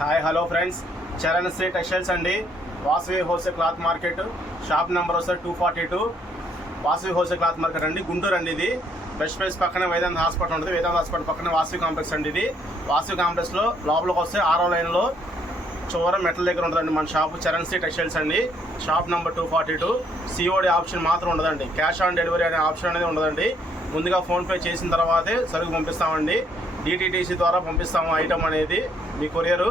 Hi hello friends, Charan Shri textiles అండి. Vasavi wholesale cloth market, shop number వస్తుంది 242. Vasavi wholesale cloth market అండి, గుంటూరు అండి. ఇది బెస్ట్ ప్రైస్ పక్కన వేదాంత హాస్పిటల్ ఉంటుంది. వేదాంత హాస్పిటల్ పక్కన వాసవి కాంప్లెక్స్ అండి. ఇది వాసవి కాంప్లెక్స్లో లోపలికి వస్తే 6వ లైన్లో చివర మెటల్ దగ్గర ఉంటుందండి మన షాపు, చరణ్ శ్రీ టెక్స్టైల్స్ అండి. Shop number 242. సిఓడి ఆప్షన్ మాత్రం ఉండదండి, క్యాష్ ఆన్ డెలివరీ అనే ఆప్షన్ అనేది ఉండదండి. ముందుగా ఫోన్పే చేసిన తర్వాతే సరుకు పంపిస్తామండి. డిటిడిసి ద్వారా పంపిస్తాము ఐటమ్ అనేది. మీ కొరియరు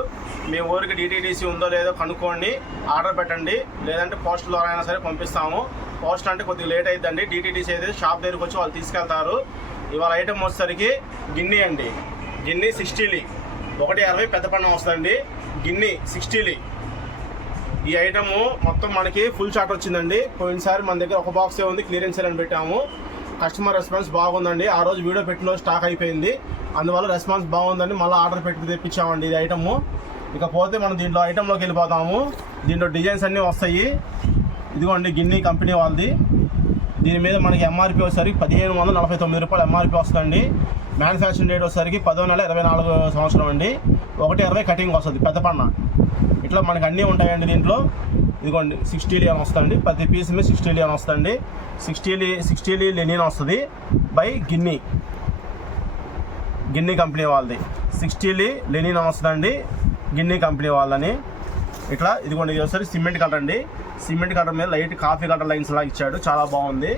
మీ ఊరికి డిటిడిసి ఉందో లేదో కనుక్కోండి, ఆర్డర్ పెట్టండి. లేదంటే పోస్ట్ ద్వారా అయినా సరే పంపిస్తాము. పోస్ట్ అంటే కొద్దిగా లేట్ అవుతుందండి. డిటిడిసి అయితే షాప్ దగ్గరికి వచ్చి వాళ్ళు తీసుకెళ్తారు. ఇవాళ ఐటమ్ వచ్చేసరికి గిన్నె అండి. గిన్నె 60 1.60 పెద్ద పన్నం వస్తుందండి. గిన్నె 60. ఈ ఐటమ్ మొత్తం మనకి ఫుల్ షాట్ వచ్చిందండి. పోయినసారి మన దగ్గర ఒక బాక్సే ఉంది, క్లియరెన్స్ అని పెట్టాము. కస్టమర్ రెస్పాన్స్ బాగుందండి. ఆ రోజు వీడియో పెట్టిన స్టాక్ అయిపోయింది, అందువల్ల రెస్పాన్స్ బాగుందండి. మళ్ళీ ఆర్డర్ పెట్టి తెప్పించామండి ఇది ఐటమ్. ఇకపోతే మనం దీంట్లో ఐటెంలోకి వెళ్ళిపోతాము. దీంట్లో డిజైన్స్ అన్నీ వస్తాయి. ఇదిగోండి గిన్నె కంపెనీ వాళ్ళది. దీని మీద మనకి ఎంఆర్పి వచ్చేసరికి 1549 రూపాయలు ఎంఆర్పి వస్తుందండి. మ్యానుఫ్యాక్చరింగ్ డేట్ వచ్చేసరికి 10వ నెల 24వ సంవత్సరం అండి. 1.60 కటింగ్ వస్తుంది పెద్ద పన్న. ఇట్లా మనకి అన్నీ ఉంటాయండి దీంట్లో. ఇదిగోండి 60 అని వస్తుంది, ప్రతి పీస్ మీద 60 అని వస్తుంది. 60 లెనిన్ వస్తుంది బై గిన్నె కంపెనీ వాళ్ళది. 60 లెనిన్ అని వస్తుందండి గిన్నె కంపెనీ వాళ్ళని. ఇట్లా ఇదిగోండి ఇది ఒకసారి సిమెంట్ కలర్ అండి. సిమెంట్ కలర్ మీద లైట్ కాఫీ కలర్ లైన్స్ లాగా ఇచ్చాడు, చాలా బాగుంది.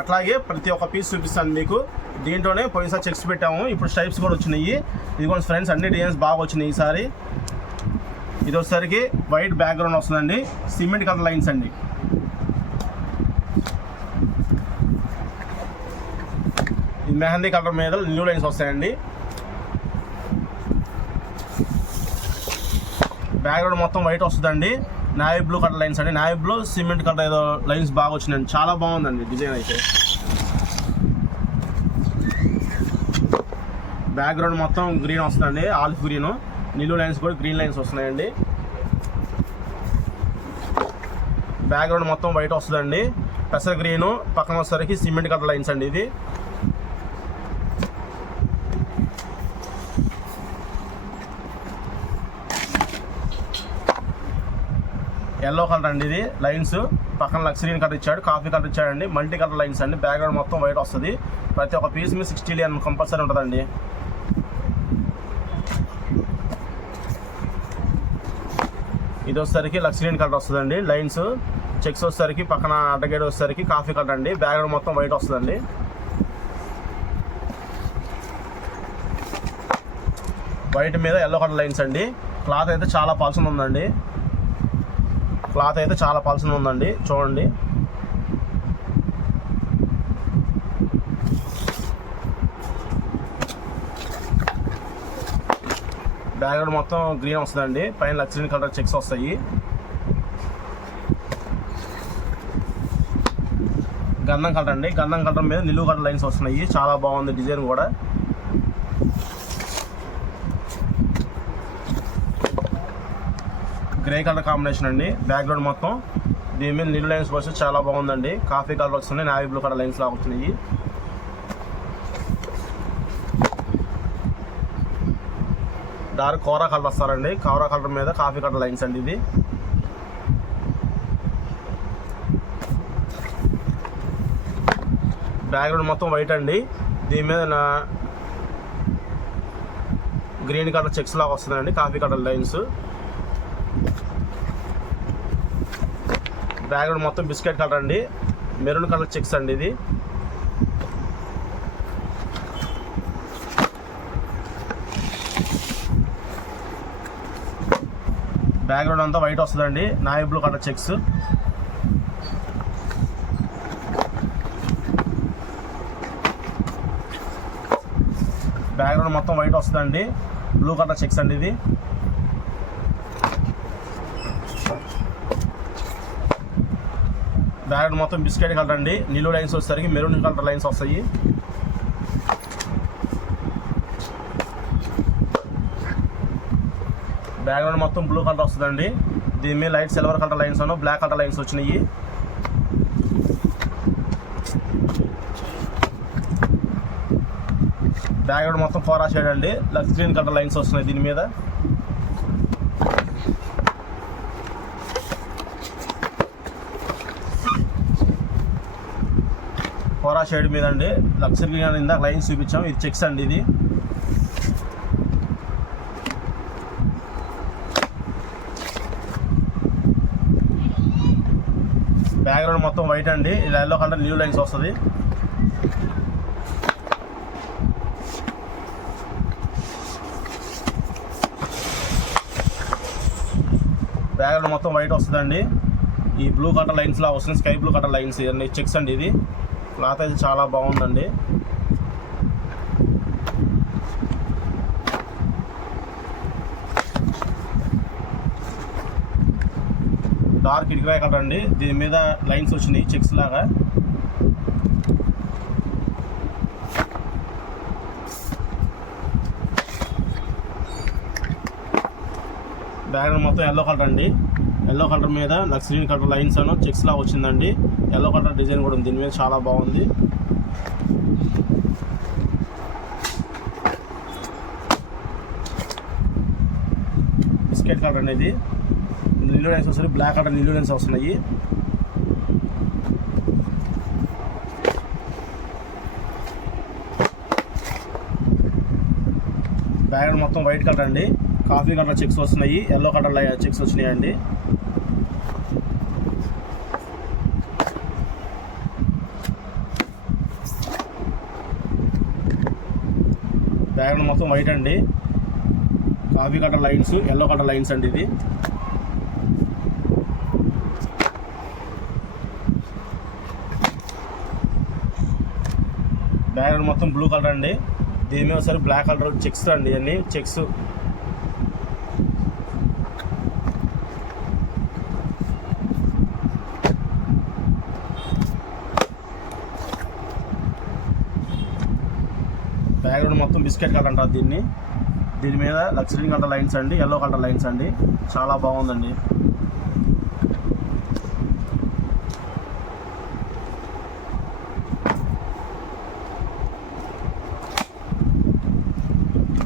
అట్లాగే ప్రతి ఒక్క పీస్ చూపిస్తాను మీకు. దీంట్లోనే పోయినసారి చెక్స్ పెట్టాము, ఇప్పుడు స్ట్రైప్స్ కూడా వచ్చినాయి. ఇదిగోండి ఫ్రెండ్స్, అన్ని డిజైన్స్ బాగా వచ్చినాయి ఈసారి. ఇది వచ్చేసరికి వైట్ బ్యాక్గ్రౌండ్ వస్తుందండి, సిమెంట్ కలర్ లైన్స్ అండి. ఇది మెహందీ కలర్ మీద న్యూ లైన్స్ వస్తాయండి. బ్యాక్గ్రౌండ్ మొత్తం వైట్ వస్తుందండి. నావీ బ్లూ కలర్ లైన్స్ అండి. నావీ బ్లూ సిమెంట్ కలర్ ఏదో లైన్స్ బాగా వచ్చినాయండి, చాలా బాగుందండి డిజైన్ అయితే. బ్యాక్గ్రౌండ్ మొత్తం గ్రీన్ వస్తుందండి, ఆలివ్ గ్రీన్. నిలువు లైన్స్ కూడా గ్రీన్ లైన్స్ వస్తున్నాయండి. బ్యాక్గ్రౌండ్ మొత్తం వైట్ వస్తుందండి, పెసర గ్రీను. పక్కన వచ్చేసరికి సిమెంట్ కలర్ లైన్స్ అండి. ఇది ఎల్లో కలర్ అండి. ఇది లైన్స్ పక్కన లక్సరీ కలర్ ఇచ్చాడు, కాఫీ కలర్ ఇచ్చాడండి. మల్టీ కలర్ లైన్స్ అండి. బ్యాక్గ్రౌండ్ మొత్తం వైట్ వస్తుంది. ప్రతి ఒక్క పీస్ మీద 60 అని కంపల్సరీ ఉంటుందండి. ఇది వచ్చేసరికి లక్సరీ కలర్ వస్తుందండి. లైన్స్ చెక్స్ వచ్చేసరికి పక్కన అడ్డగేడ్ వచ్చేసరికి కాఫీ కలర్ అండి. బ్యాక్గ్రౌండ్ మొత్తం వైట్ వస్తుందండి. వైట్ మీద ఎల్లో కలర్ లైన్స్ అండి. క్లాత్ అయితే చాలా పల్సన్ ఉందండి. చూడండి. బ్యాక్గ్రౌండ్ మొత్తం గ్రీన్ వస్తుందండి. పైన లక్సరీ కలర్ చెక్స్ వస్తాయి. గంధం కలర్ అండి. గంధం కలర్ మీద నిలువు కలర్ లైన్స్ వస్తున్నాయి, చాలా బాగుంది డిజైన్ కూడా. గ్రే కలర్ కాంబినేషన్ అండి. బ్యాక్గ్రౌండ్ మొత్తం దీని మీద నిలువు లైన్స్ వస్తే చాలా బాగుందండి. కాఫీ కలర్ వస్తున్నాయి, నావీ బ్లూ కలర్ లైన్స్ లాగా వస్తున్నాయి. డార్క్ కోరా కలర్ వస్తారండి. కోరా కలర్ మీద కాఫీ కలర్ లైన్స్ అండి. ఇది బ్యాక్గ్రౌండ్ మొత్తం వైట్ అండి. దీని మీద గ్రీన్ కలర్ చెక్స్ లాగా వస్తుందండి, కాఫీ కలర్ లైన్స్. బ్యాక్గ్రౌండ్ మొత్తం బిస్కెట్ కలర్ అండి, మెరూన్ కలర్ చెక్స్ అండి. ఇది బ్యాక్గ్రౌండ్ అంతా వైట్ వస్తుందండి, navy blue colour checks. Background మొత్తం వైట్ వస్తుందండి, బ్లూ కలర్ చెక్స్ అండి. ఇది బ్యాక్గ్రౌండ్ మొత్తం బిస్కెట్ కలర్ అండి. నిలువు లైన్స్ వచ్చేసరికి మెరూన్ కలర్ లైన్స్ వస్తాయి. బ్యాక్గ్రౌండ్ మొత్తం బ్లూ కలర్ వస్తుందండి. దీని మీద లైట్ సిల్వర్ కలర్ లైన్స్ అను బ్లాక్ కలర్ లైన్స్ వచ్చినాయి. బ్యాక్గ్రౌండ్ మొత్తం ఫోరా షేడ్ అండి, లక్స్ గ్రీన్ కలర్ లైన్స్ వస్తున్నాయి దీని మీద. కోరా షేడ్ మీద అండి లగ్జరీ ఇందాక లైన్స్ చూపించాం. ఇది చెక్స్ అండి. ఇది బ్యాక్గ్రౌండ్ మొత్తం వైట్ అండి. ఇది ఎల్లో కలర్ న్యూ లైన్స్ వస్తుంది. బ్యాక్గ్రౌండ్ మొత్తం వైట్ వస్తుందండి. ఈ బ్లూ కలర్ లైన్స్ లా వస్తుంది, స్కై బ్లూ కలర్ లైన్స్ ఇవన్నీ చెక్స్ అండి. ఇది క్లాత్ అయితే చాలా బాగుందండి. డార్క్ ఇటుకరాయ కలర్ అండి. దీని మీద లైన్స్ వచ్చినాయి చెక్స్ లాగా. బ్యాక్గ్రౌండ్ మొత్తం ఎల్లో కలర్ అండి. ఎల్లో కలర్ మీద లక్స్ గ్రీన్ కలర్ లైన్స్ అను చెక్స్ లా వచ్చిందండి. ఎల్లో కలర్ డిజైన్ కూడా ఉంది దీని మీద, చాలా బాగుంది. బిస్కెట్ కలర్ అండి. ఇది నిల్లు లైన్స్ వస్తుంది, బ్లాక్ కలర్ నిల్లు లైన్స్ వస్తున్నాయి. బ్యాక్గ్రౌండ్ మొత్తం వైట్ కలర్ అండి. కాఫీ కలర్ చెక్స్ వస్తున్నాయి, ఎల్లో కలర్ చెక్స్ వచ్చినాయి అండి. బ్యాక్గ్రౌండ్ మొత్తం వైట్ అండి. Coffee colour lines, yellow colour lines అండి. ఇది బ్యాక్గ్రౌండ్ మొత్తం బ్లూ కలర్ అండి. దీని మీద ఒకసారి బ్లాక్ కలర్ చెక్స్ అండి. అన్ని చెక్స్ బ్యాక్గ్రౌండ్ మొత్తం బిస్కెట్ కలర్ అంటారు దీన్ని. దీని మీద లక్సరీ కలర్ లైన్స్ అండి, ఎల్లో కలర్ లైన్స్ అండి. చాలా బాగుందండి.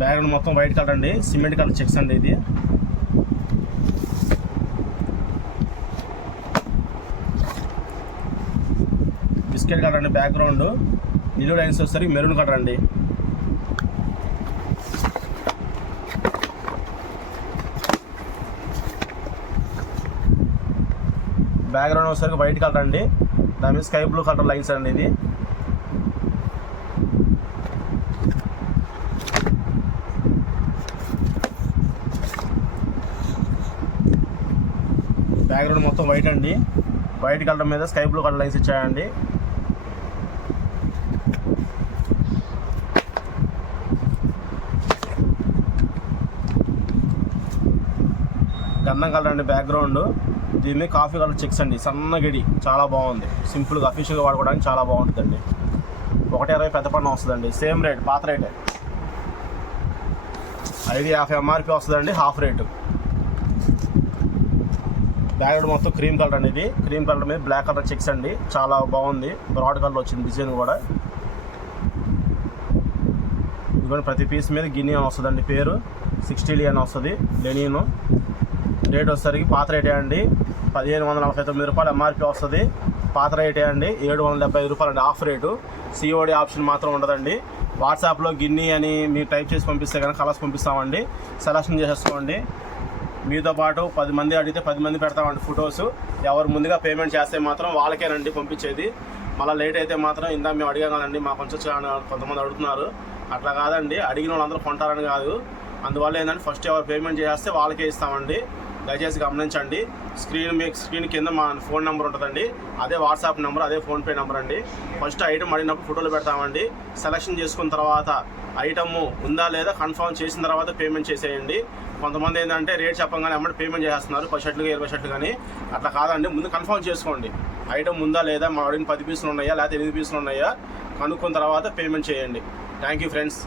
బ్యాక్గ్రౌండ్ మొత్తం వైట్ కలర్ అండి, సిమెంట్ కలర్ చెక్స్ అండి. ఇది బిస్కెట్ కలర్ అండి. బ్యాక్గ్రౌండ్ నిలువు లైన్స్ వచ్చేసరికి మెరూన్ కలర్ అండి. బ్యాక్గ్రౌండ్ వచ్చేసరికి వైట్ కలర్ అండి. దాని మీద స్కై బ్లూ కలర్ లైన్స్ అండి. ఇది బ్యాక్గ్రౌండ్ మొత్తం వైట్ అండి. వైట్ కలర్ మీద స్కై బ్లూ కలర్ లైన్స్ ఇచ్చాయండి. గంధం కలర్ అండి బ్యాక్గ్రౌండ్. దీన్ని కాఫీ కలర్ చెక్స్ అండి, సన్న గడి, చాలా బాగుంది. సింపుల్గా అఫీషియల్గా వాడుకోవడానికి చాలా బాగుంటుందండి. 1.20 పెద్ద పన్ను వస్తుందండి. సేమ్ రేట్, పాత రేటే. 550 ఎంఆర్పి వస్తుందండి, హాఫ్ రేటు. బ్యాక్గ్రౌండ్ మొత్తం క్రీమ్ కలర్ అండి. ఇది క్రీమ్ కలర్ మీద బ్లాక్ కలర్ చెక్స్ అండి, చాలా బాగుంది. బ్రాడ్ కలర్ వచ్చింది డిజైన్ కూడా. ఇదిగోండి ప్రతి పీస్ మీద గిన్నె అని వస్తుందండి. పేరు 60 అని వస్తుంది. లెనిన్ రేట్ వచ్చేసరికి పాత రేటే అండి. 1549 రూపాయలు ఎంఆర్పి వస్తుంది. పాత రేటే అండి. 775 రూపాయలు అండి, హాఫ్ రేటు. సిఓడి ఆప్షన్ మాత్రం ఉండదండి. వాట్సాప్లో గిన్నె అని మీరు టైప్ చేసి పంపిస్తే కనుక కలర్స్ పంపిస్తామండి. సెలెక్షన్ చేసేసుకోండి. మీతో పాటు 10 మంది అడిగితే 10 మంది పెడతామండి ఫొటోస్. ఎవరు ముందుగా పేమెంట్ చేస్తే మాత్రం వాళ్ళకేనండి పంపించేది. మళ్ళీ లేట్ అయితే మాత్రం ఇందా మేము అడిగానండి, మా కొంచెం కొంతమంది అడుగుతున్నారు. అట్లా కాదండి, అడిగిన వాళ్ళందరూ కొంటారని కాదు. అందువల్ల ఏంటంటే ఫస్ట్ ఎవరు పేమెంట్ చేస్తే వాళ్ళకే ఇస్తామండి. దయచేసి గమనించండి. స్క్రీన్ కింద మా ఫోన్ నెంబర్ ఉంటుందండి, అదే వాట్సాప్ నెంబర్, అదే ఫోన్పే నెంబర్ అండి. ఫస్ట్ ఐటమ్ అడిగినప్పుడు ఫోటోలు పెడతామండి. సెలెక్షన్ చేసుకున్న తర్వాత ఐటమ్ ఉందా లేదా కన్ఫర్మ్ చేసిన తర్వాత పేమెంట్ చేసేయండి. కొంతమంది ఏంటంటే రేట్ చెప్పగానే అమ్మటి పేమెంట్ చేస్తున్నారు, 10 షర్ట్లు 20 షర్ట్లు కానీ. అట్లా కాదండి, ముందు కన్ఫర్మ్ చేసుకోండి. ఐటమ్ ఉందా లేదా, మా అడిగిన 10 పీసులు ఉన్నాయా లేకపోతే 8 పీసులు ఉన్నాయా కనుక్కున్న తర్వాత పేమెంట్ చేయండి. Thank you friends.